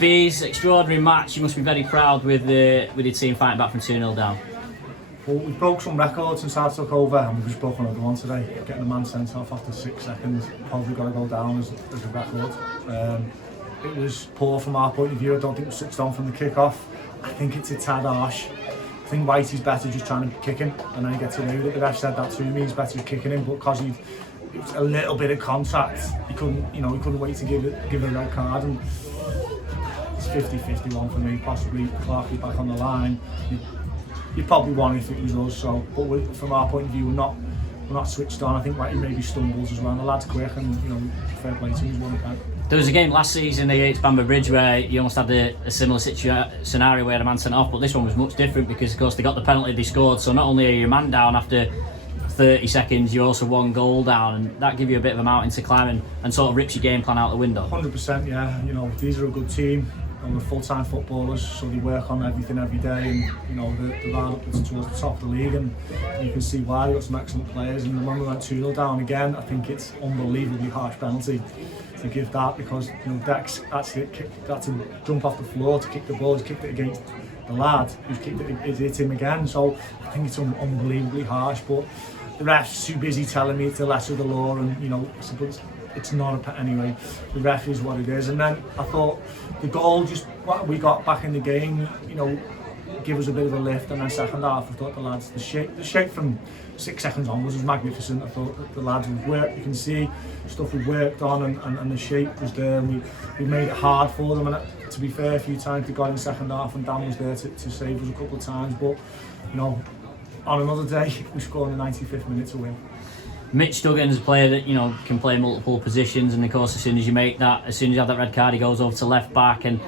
Bees, extraordinary match. You must be very proud with your team fighting back from 2-0 down. Well, we broke some records since I took over, and we've just broken another one today. Getting a man sent off after 6 seconds probably got to go down as a record. It was poor from our point of view. I don't think we switched on from the kick-off. I think it's a tad harsh. I think Whitey's better just trying to kick him, and then he gets away with it. The ref said that to me. He's better kicking him, but because it was a little bit of contact, he couldn't wait to give a red card. And it's 50-51 for me. Possibly Clark is back on the line. You'd probably won if it was us. So, but from our point of view, we're not switched on. I think Whitey maybe stumbles as well. The lad's quick, and fair play to him. He's won again. There was a game last season against Bamber Bridge where you almost had a similar scenario where a man sent off, but this one was much different because, of course, they got the penalty they scored. So not only are you a man down after 30 seconds, you're also 1 goal down, and that gives you a bit of a mountain to climb and sort of rips your game plan out the window. 100%, yeah. These are a good team. And we're full-time footballers, so they work on everything every day, and they're right up towards the top of the league, and you can see why. They've got some excellent players, and when we went 2-0 down again, I think it's unbelievably harsh penalty to give that, because Dex actually got to jump off the floor to kick the ball. He's kicked it against the lad who's kicked it, it's hit him again. So I think it's unbelievably harsh, but the ref's too busy telling me it's the letter of the law, and it's not a pet anyway. The ref is what it is. And then I thought the goal, just what we got back in the game, give us a bit of a lift. And then second half, I thought the lads, the shape from 6 seconds on was magnificent. I thought that the lads would work. You can see stuff we worked on, and the shape was there. And we made it hard for them. And to be fair, a few times they got in the second half, and Dan was there to save us a couple of times. But on another day, we scored in the 95th minute to win. Mitch Duggan's a player that can play multiple positions, and of course as soon as you have that red card, he goes over to left back, and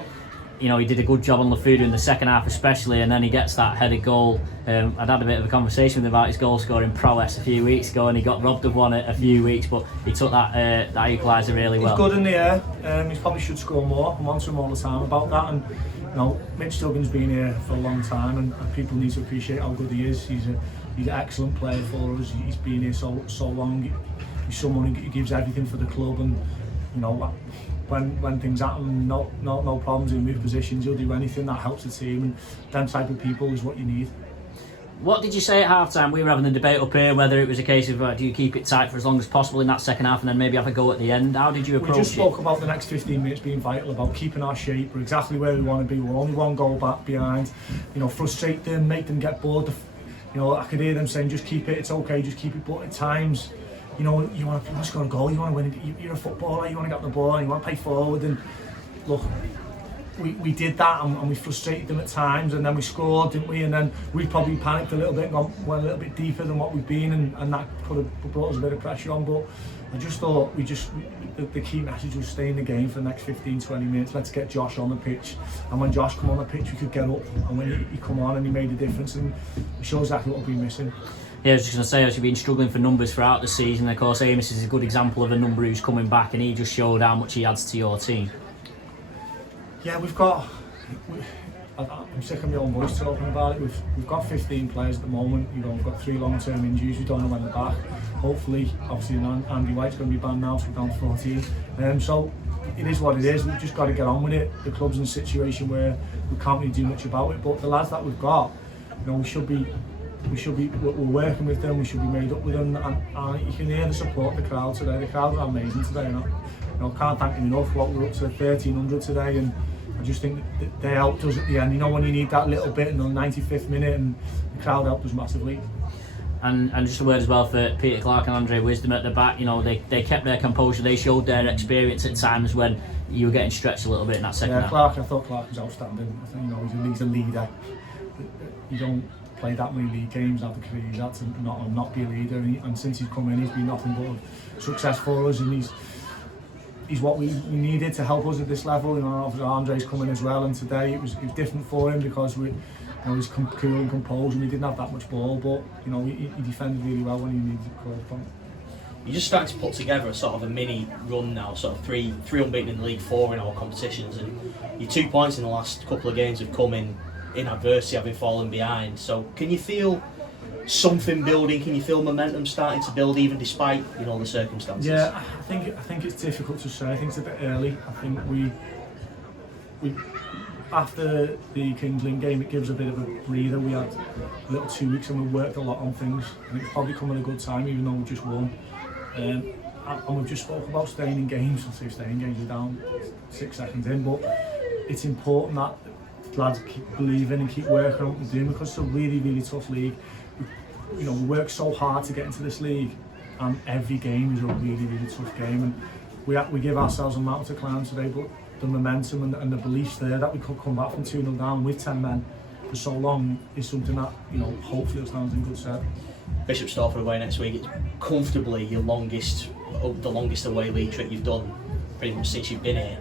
he did a good job on Lafuda in the second half especially, and then he gets that headed goal. I'd had a bit of a conversation with him about his goal scoring prowess a few weeks ago, and he got robbed of one a few weeks, but he took that equaliser really well. He's good in the air. He probably should score more. I'm on to him all the time about that, and Mitch Duggan's been here for a long time, and people need to appreciate how good he is. He's an excellent player for us. He's been here so long. He's someone who gives everything for the club, and when things happen, no problems. He'll move positions. He'll do anything that helps the team, and them type of people is what you need. What did you say at half-time? We were having the debate up here whether it was a case of do you keep it tight for as long as possible in that second half and then maybe have a go at the end. How did you approach it? We just spoke about the next 15 minutes being vital, about keeping our shape. We're exactly where we want to be. We're only 1 goal back behind. Frustrate them, make them get bored. I could hear them saying, just keep it, it's okay, just keep it. But at times, you want to score a goal, you want to win it. You're a footballer, you want to get the ball, and you want to play forward. And look, we did that, and we frustrated them at times, and then we scored, didn't we? And then we probably panicked a little bit and went a little bit deeper than what we've been, and that could have brought us a bit of pressure on. But I just thought the key message was stay in the game for the next 15-20 minutes. Let's get Josh on the pitch, and when Josh come on the pitch, we could get up, and when he come on and he made a difference, and it shows exactly what we've been missing. Yeah, I was just going to say, you've been struggling for numbers throughout the season. Of course, Amos is a good example of a number who's coming back, and he just showed how much he adds to your team. Yeah, I'm sick of my own voice talking about it. We've got 15 players at the moment. We've got 3 long-term injuries. We don't know when they're back. Hopefully, obviously, Andy White's going to be banned now, so we're down to 14. So it is what it is. We've just got to get on with it. The club's in a situation where we can't really do much about it. But the lads that we've got, we're working with them. We should be made up with them. And you can hear the support of the crowd today. The crowd are amazing today. Can't thank them enough. We're up to 1,300 today, and I just think that they helped us at the end. When you need that little bit in the 95th minute, and the crowd helped us massively. And just a word as well for Peter Clark and Andre Wisdom at the back. They kept their composure. They showed their experience at times when you were getting stretched a little bit in that second half. I thought Clark was outstanding. I think he's a leader. You don't play that many league games, have the career he's had to not be a leader. And since he's come in, he's been nothing but success for us, and he's what we needed to help us at this level. Obviously Andre's coming as well, and today it was different for him because he was cool and composed, and we didn't have that much ball, but he defended really well when he needed to call upon. You're just starting to put together a sort of a mini run now, sort of three unbeaten in the league, 4 in all competitions, and your 2 points in the last couple of games have come in adversity, having fallen behind. So can you feel something building? Can you feel momentum starting to build even despite the circumstances? Yeah, I think it's difficult to say. I think it's a bit early. I think after the Kings Lynn game, it gives a bit of a breather. We had a little 2 weeks and we worked a lot on things, and it's probably come at a good time, even though we just won. And we've just spoke about staying in games. I'll say staying in games, we're down 6 seconds in, but it's important that lads keep believing and keep working on what we're doing, because it's a really, really tough league. We work so hard to get into this league, and every game is a really, really tough game. And we give ourselves a mountain to climb today, but the momentum and the belief there that we could come back from 2-0 down with 10 men for so long is something that, hopefully will stand in good stead. Bishop Stortford away next week. It's comfortably the longest away league trip you've done pretty much since you've been here.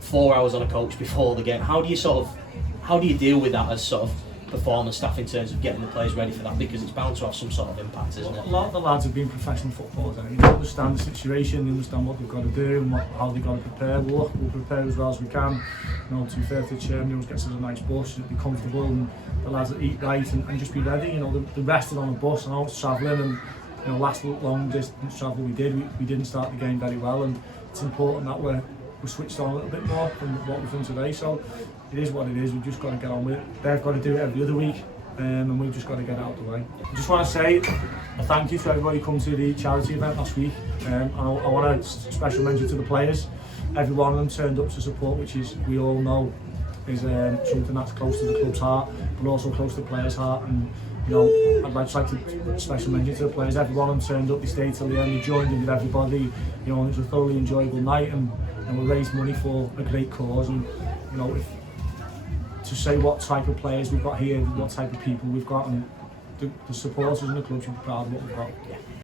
4 hours on a coach before the game. How do you deal with that as sort of performance staff in terms of getting the players ready for that, because it's bound to have some sort of impact, isn't it? A lot of the lads have been professional footballers, and they understand the situation, they understand what they've got to do and how they've got to prepare. We'll prepare as well as we can. To be fair to the chairman, he always gets us a nice bus and be comfortable, and the lads that eat right and just be ready. They rested on the bus and I was travelling, and last long distance travel we didn't start the game very well, and it's important that we're switched on a little bit more than what we've done today. So it is what it is. We've just got to get on with it. They've got to do it every other week, and we've just got to get it out of the way. I just want to say a thank you to everybody who come to the charity event last week. I want to special mention to the players. Every one of them turned up to support, which is, we all know, is something that's close to the club's heart, but also close to the players' heart. And I'd like to special mention to the players. Every one of them turned up. They stayed till the end. They joined in with everybody. It was a thoroughly enjoyable night, and we raised money for a great cause. And to say what type of players we've got here, what type of people we've got, and the supporters in the club should be proud of what we've got.